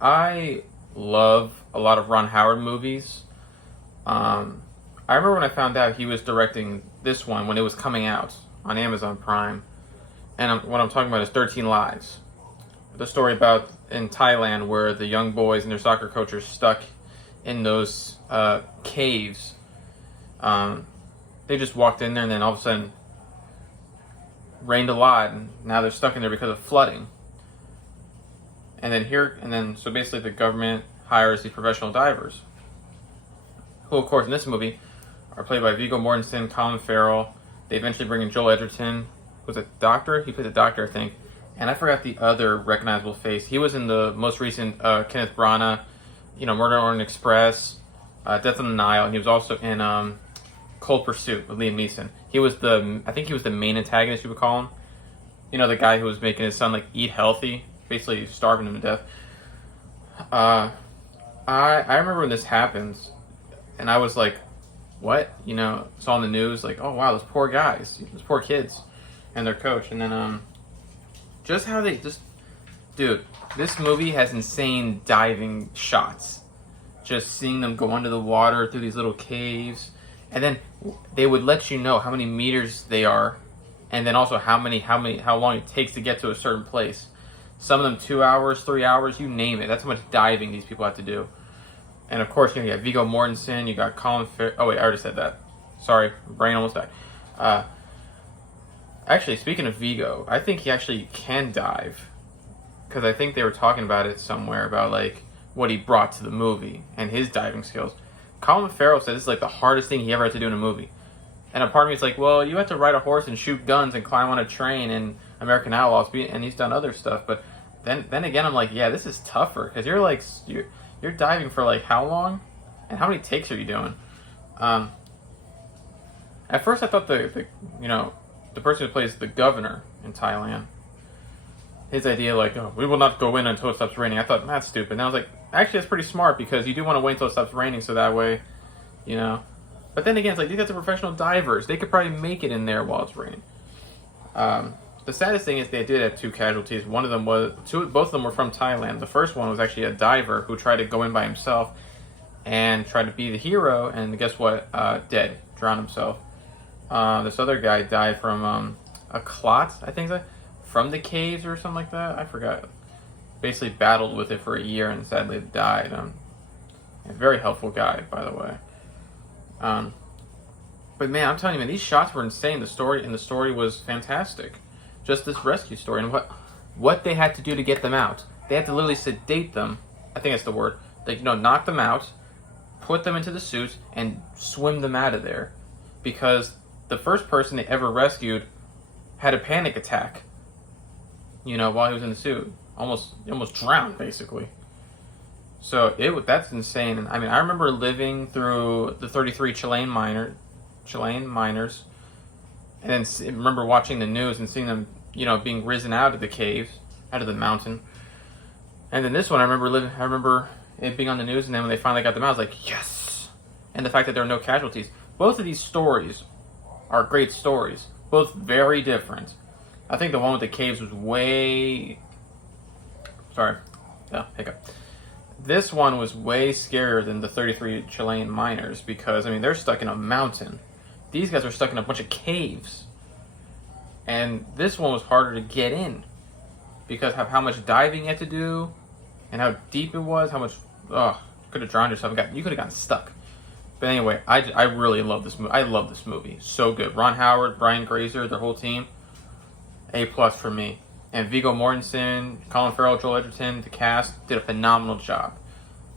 I love a lot of Ron Howard movies. I remember when I found out he was directing this one when it was coming out on Amazon Prime. And what I'm talking about is 13 Lives. The story about in Thailand where the young boys and their soccer coach are stuck in those caves. They just walked in there and then all of a sudden rained a lot and now they're stuck in there because of flooding. So basically the government hires these professional divers, who of course in this movie are played by Viggo Mortensen, Colin Farrell. They eventually bring in Joel Edgerton, who's a doctor. He plays a doctor, I think. And I forgot the other recognizable face. He was in the most recent Kenneth Branagh, Murder on Orient Express, Death on the Nile, and he was also in Cold Pursuit with Liam Neeson. I think he was the main antagonist, you would call him. The guy who was making his son eat healthy, basically starving him to death. I remember when this happens, and I was like, what? Saw on the news, oh wow, those poor guys, those poor kids, and their coach. And then just how dude, this movie has insane diving shots. Just seeing them go under the water through these little caves, and then they would let you know how many meters they are, and then also how long it takes to get to a certain place. Some of them 2 hours, 3 hours, you name it. That's how much diving these people have to do. And of course, you got Viggo Mortensen, you got Colin Farrell. Oh wait, I already said that. Sorry, brain almost died. Actually, speaking of Viggo, I think he actually can dive, because I think they were talking about it somewhere about what he brought to the movie and his diving skills. Colin Farrell said this is the hardest thing he ever had to do in a movie. And a part of me is well, you have to ride a horse and shoot guns and climb on a train in American Outlaws, and he's done other stuff. But then again, I'm yeah, this is tougher, because you're diving for how long, and how many takes are you doing? At first, I thought the person who plays the governor in Thailand, his idea we will not go in until it stops raining. I thought that's stupid. And I was actually that's pretty smart, because you do want to wait until it stops raining so that way, But then again, it's these guys are professional divers. They could probably make it in there while it's raining. The saddest thing is they did have two casualties. Both of them were from Thailand. The first one was actually a diver who tried to go in by himself and tried to be the hero, and guess what? Dead. Drowned himself. This other guy died from a clot, I think, from the caves or something like that. I forgot. Basically battled with it for a year and sadly died. A very helpful guy, by the way. But man, I'm telling you, man, these shots were insane. The story was fantastic. Just this rescue story and what they had to do to get them out. They had to literally sedate them. I think that's the word. Knock them out, put them into the suit, and swim them out of there, because the first person they ever rescued had a panic attack. While he was in the suit, he almost drowned basically. So that's insane. And I remember living through the 33 Chilean miners, and then remember watching the news and seeing them, being risen out of the caves, out of the mountain. And then this one, I remember it being on the news, and then when they finally got them out, I was yes! And the fact that there are no casualties. Both of these stories are great stories, both very different. I think the one with the caves was hiccup. This one was way scarier than the 33 Chilean miners, because they're stuck in a mountain. These guys are stuck in a bunch of caves. And this one was harder to get in, because of how much diving you had to do, and how deep it was, how much, could have drowned yourself, you could have gotten stuck. But anyway, I really love this movie. I love this movie. So good. Ron Howard, Brian Grazer, their whole team, A+ for me. And Viggo Mortensen, Colin Farrell, Joel Edgerton, the cast did a phenomenal job.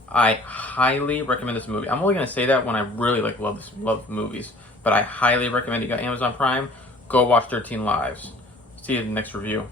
I highly recommend this movie. I'm only going to say that when I really love movies. But I highly recommend it. You got Amazon Prime. Go watch 13 Lives. See you in the next review.